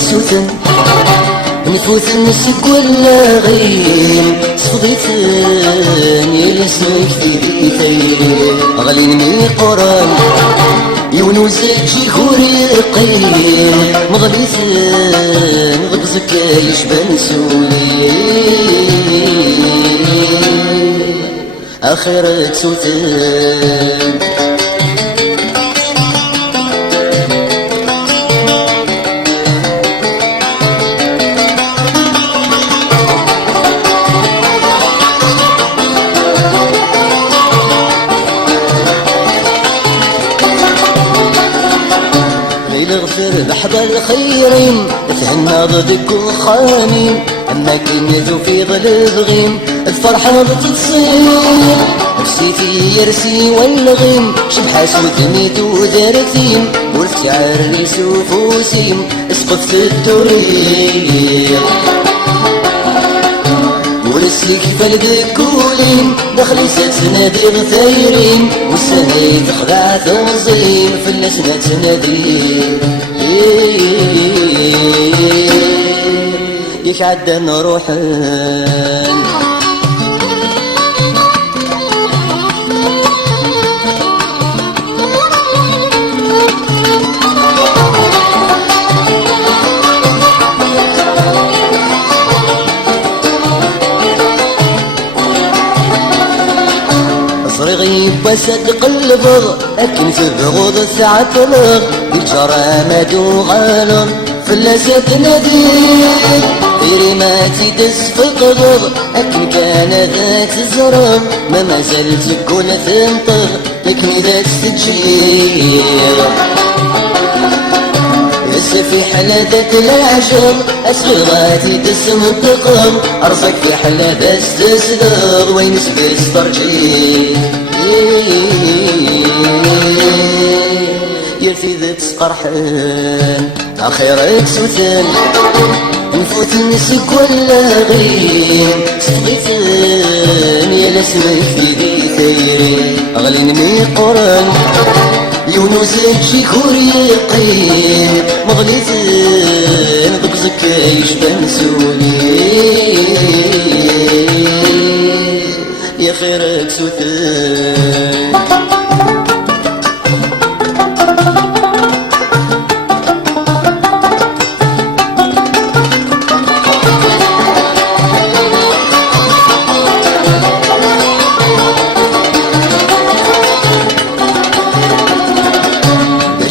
سوثن نفوت نسك ولا غيم صفضيتن يلي اسمك في بيتي غلين مي قران يونوزك شي خوري قيم مغليتن غبزك يشبن سولي آخرك سوثن اغفر بحضر الخيرين تهنى ضدك وخامين اما كنيتو في ظل بغيم الفرحة بتصير نفسيتي يرسي والغيم شبحة سوثنيتو دارتين ورثي عريس وفوسيم اسقط الدورين ورسيك فلدك كولين دخلي ستنادي غثايرين والسنة تخدع توزين في اللسنة تنادي يكعدى نروحن صريغي بسد قلبغ أكن تبغض الساعة تلغ بالجرى مدو غالغ فلسة ناديك غيري ما تدس في قبض أكن كان ذات الزرغ ما زلت تكون تنطغ لكن ذات تجيغ في حلا ذات العجب أسغغاتي تسم الدقم أرزق في حلا بس تسلغ وين سبيس ترجيك يرثي ذات سقرحان أخيرك سوثن نفوت نسك ولا غيم صفيتن يا لسمك في بيتيري أغلين مي قران يونوزك شي خوري قيم مغليتن بقزك يشبن سولي يا خيرك سوثن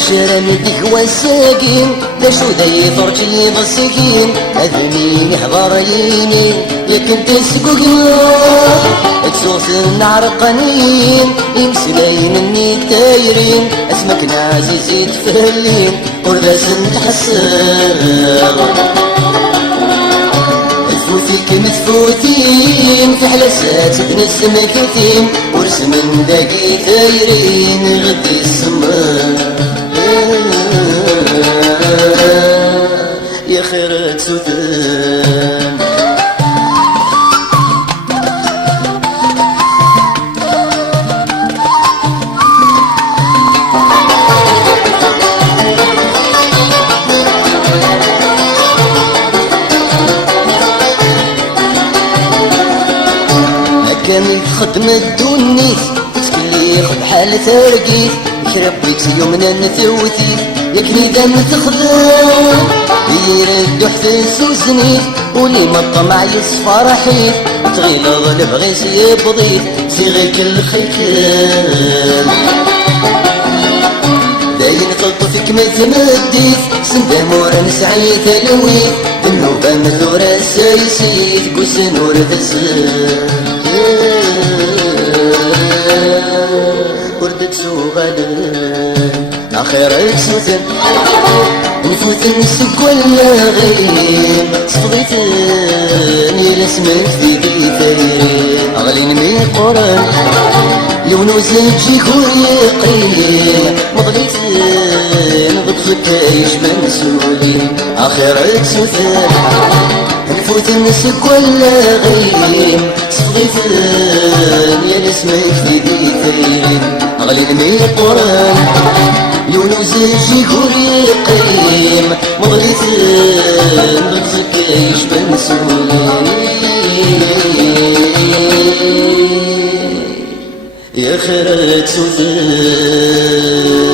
شرمتك والساقين لا شو داي فرجي بالسكين أذني يحضر يمين يا كنت سقوقين اكسوس النعر قنين يمسلين اني تايرين اسمك نعزيزي تفهلين ورباس نتحسر تفوتيك متفوتين في حلسات تنسم كتيم ورسم داقي تايرين غدي السمار يا خيرك سوثن كامل خدمة دونيت تكلي خد حالة ترقيت يربيك يومنا نثوتيت يكني دم تخدم يرد حفز وزنيت ولي ما الطمع يصفى رحيت تغيلظ البغيس يبضيت صيغيك الخيكل داين خلطفك ما تمديت سندامور نسعي تلويت النوبة مثورة السايسيت قوس نور ذزل وردت سوغلن آخرك سوثن نفوت نسك ولا غيم صفضيتن يا لسمك في بيتي أغلين مي قران يونوزك شي خوري قيم مضليتن غبزك يشبن سولي آخرك سوثن نفوت نسك ولا غيم صغيتن يا نسمك في ديتين غلي الميقوران يونس يقول يقيم مغليتن بتزكيش بنسولي يا خيرات سودان